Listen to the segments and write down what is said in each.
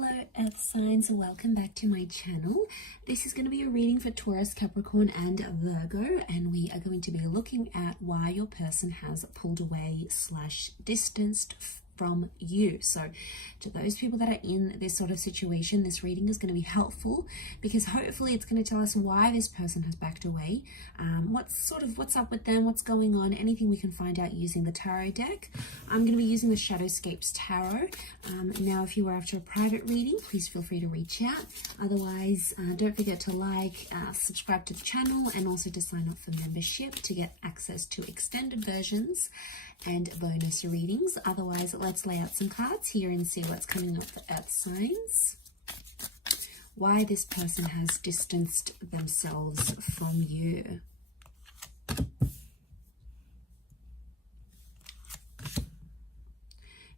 Hello Earth signs, welcome back to my channel. This is going to be a reading for Taurus, Capricorn and Virgo, and we are going to be looking at why your person has pulled away / distanced from you. So to those people that are in this sort of situation, this reading is going to be helpful because hopefully it's going to tell us why this person has backed away, what's up with them, what's going on, anything we can find out using the tarot deck. I'm going to be using the Shadowscapes Tarot. Now if you are after a private reading, please feel free to reach out. Otherwise, don't forget to like, subscribe to the channel, and also to sign up for membership to get access to extended versions and bonus readings. Otherwise, let's lay out some cards here and see what's coming up for Earth signs. Why this person has distanced themselves from you.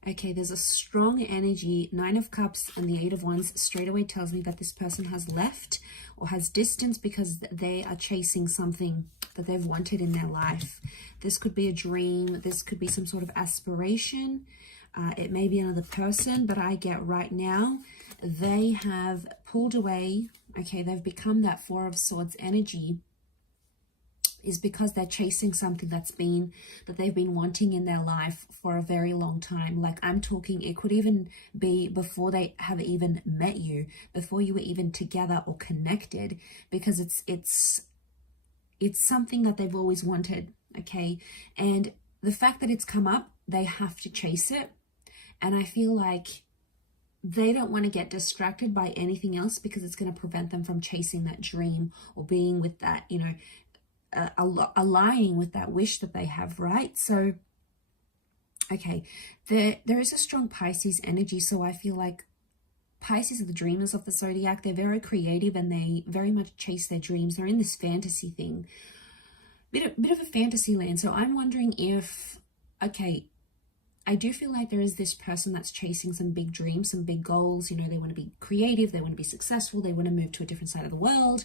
Okay, there's a strong energy. 9 of Cups and the 8 of Wands straight away tells me that this person has left or has distanced because they are chasing something that they've wanted in their life. This could be a dream. This could be some sort of aspiration. It may be another person, but I get right now they have pulled away. Okay, they've become that 4 of Swords energy is because they're chasing something that they've been wanting in their life for a very long time. Like I'm talking, it could even be before they have even met you, before you were even together or connected, because it's something that they've always wanted. Okay, and the fact that it's come up, they have to chase it. And I feel like they don't want to get distracted by anything else because it's going to prevent them from chasing that dream or being with that, you know, aligning with that wish that they have, right? So okay, there is a strong Pisces energy. So I feel like Pisces are the dreamers of the zodiac. They're very creative and they very much chase their dreams. They're in this fantasy thing, bit of a fantasy land. So I'm wondering if, okay, I do feel like there is this person that's chasing some big dreams, some big goals. You know, they want to be creative, they want to be successful, they want to move to a different side of the world.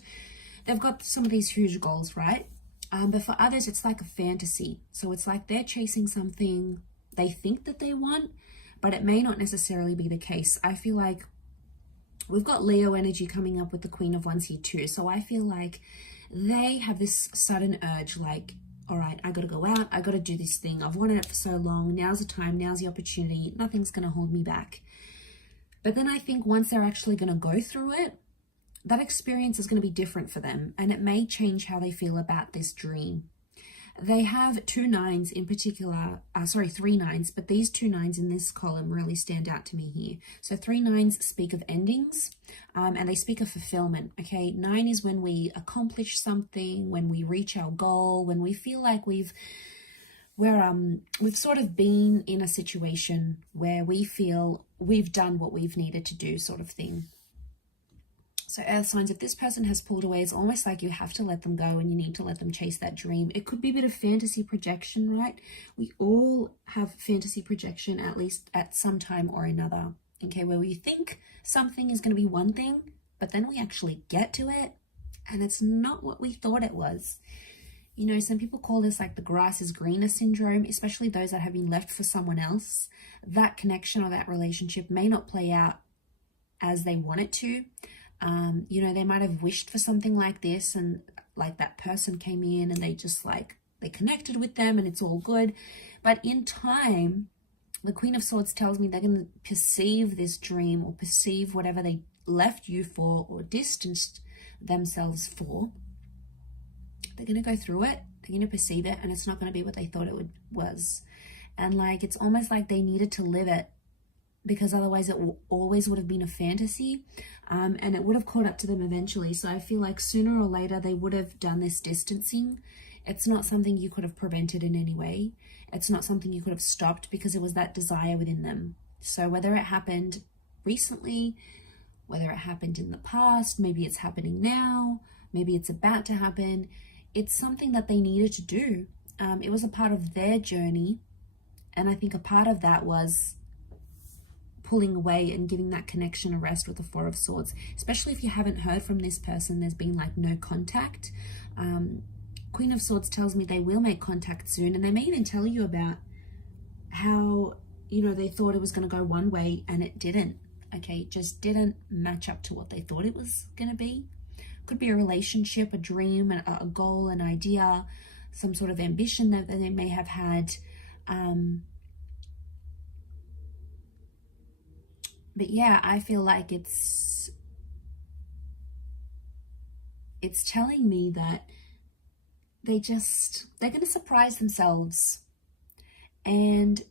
They've got some of these huge goals, right? But for others, it's like a fantasy. So it's like they're chasing something they think that they want, but it may not necessarily be the case. I feel like we've got Leo energy coming up with the Queen of Wands here too. So I feel like they have this sudden urge, like, all right, I got to go out. I got to do this thing. I've wanted it for so long. Now's the time. Now's the opportunity. Nothing's going to hold me back. But then I think once they're actually going to go through it, that experience is going to be different for them, and it may change how they feel about this dream. They have 2 9s in particular, 3 9s, but these 2 9s in this column really stand out to me here. So 3 9s speak of endings, and they speak of fulfillment. Okay, 9 is when we accomplish something, when we reach our goal, when we feel like we've sort of been in a situation where we feel we've done what we've needed to do, sort of thing. So Earth signs, if this person has pulled away, it's almost like you have to let them go and you need to let them chase that dream. It could be a bit of fantasy projection, right? We all have fantasy projection, at least at some time or another. Okay, where we think something is going to be one thing, but then we actually get to it and it's not what we thought it was. You know, some people call this like the grass is greener syndrome, especially those that have been left for someone else. That connection or that relationship may not play out as they want it to. You know, they might have wished for something like this, and like that person came in and they just like, they connected with them and it's all good. But in time, the Queen of Swords tells me they're going to perceive this dream or perceive whatever they left you for or distanced themselves for. They're going to go through it. They're going to perceive it, and it's not going to be what they thought it was. And like, it's almost like they needed to live it, because otherwise it always would have been a fantasy, and it would have caught up to them eventually. So I feel like sooner or later they would have done this distancing. It's not something you could have prevented in any way. It's not something you could have stopped because it was that desire within them. So whether it happened recently, whether it happened in the past, maybe it's happening now, maybe it's about to happen, it's something that they needed to do. It was a part of their journey, and I think a part of that was pulling away and giving that connection a rest with the 4 of Swords. Especially if you haven't heard from this person, there's been like no contact. Queen of Swords tells me they will make contact soon, and they may even tell you about how, you know, they thought it was going to go one way and it didn't. okay? It just didn't match up to what they thought it was going to be. Could be a relationship, a dream, a goal, an idea, some sort of ambition that they may have had. But yeah, I feel like it's telling me that they're going to surprise themselves. And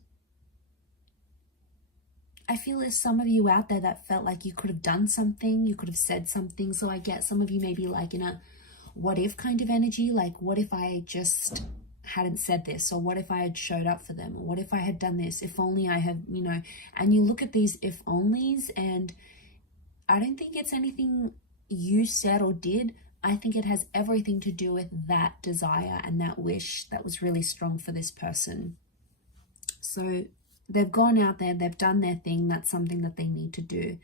I feel there's some of you out there that felt like you could have done something, you could have said something. So I get some of you maybe like in a what if kind of energy, like what if I just hadn't said this, or what if I had showed up for them, or what if I had done this, if only I had, you know. And you look at these if onlys, and I don't think it's anything you said or did. I think it has everything to do with that desire and that wish that was really strong for this person. So they've gone out there, they've done their thing. That's something that they need to do.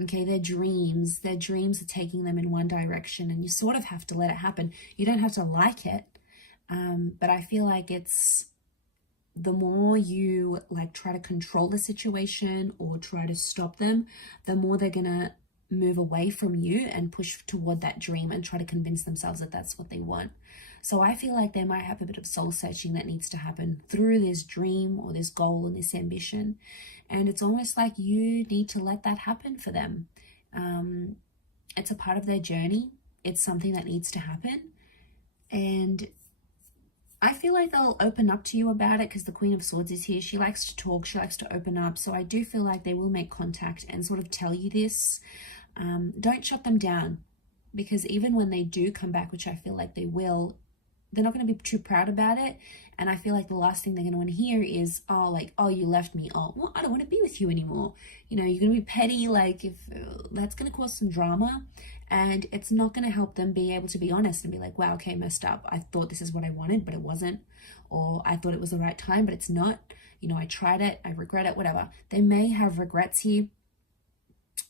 Okay, their dreams are taking them in one direction, and you sort of have to let it happen. You don't have to like it, but I feel like it's the more you like try to control the situation or try to stop them, the more they're gonna move away from you and push toward that dream and try to convince themselves that that's what they want. So I feel like they might have a bit of soul searching that needs to happen through this dream or this goal and this ambition. And it's almost like you need to let that happen for them. It's a part of their journey. It's something that needs to happen. And I feel like they'll open up to you about it because the Queen of Swords is here. She likes to talk. She likes to open up. So I do feel like they will make contact and sort of tell you this. Don't shut them down, because even when they do come back, which I feel like they will, they're not going to be too proud about it. And I feel like the last thing they're going to want to hear is, oh, like, oh, you left me. Oh, well, I don't want to be with you anymore. You know, you're going to be petty. Like, if that's going to cause some drama, and it's not going to help them be able to be honest and be like, wow, okay, messed up. I thought this is what I wanted, but it wasn't. Or I thought it was the right time, but it's not. You know, I tried it. I regret it, whatever. They may have regrets here.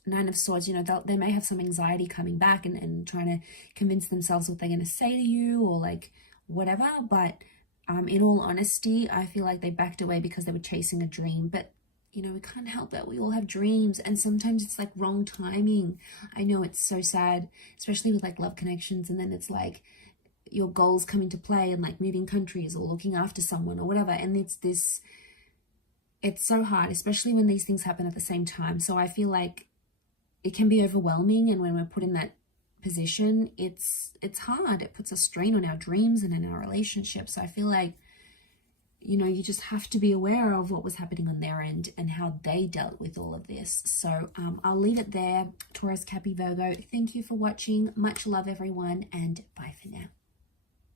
Nine of Swords, you know, they may have some anxiety coming back and trying to convince themselves what they're going to say to you or like whatever. But in all honesty, I feel like they backed away because they were chasing a dream. But, you know, we can't help it. We all have dreams, and sometimes it's like wrong timing. I know, it's so sad, especially with like love connections. And then it's like your goals come into play and like moving countries or looking after someone or whatever. And it's so hard, especially when these things happen at the same time. So I feel like it can be overwhelming, and when we're put in that position, it's hard. It puts a strain on our dreams and in our relationships. So I feel like, you know, you just have to be aware of what was happening on their end and how they dealt with all of this. So I'll leave it there. Taurus, Cappy, Virgo, thank you for watching. Much love, everyone, and bye for now.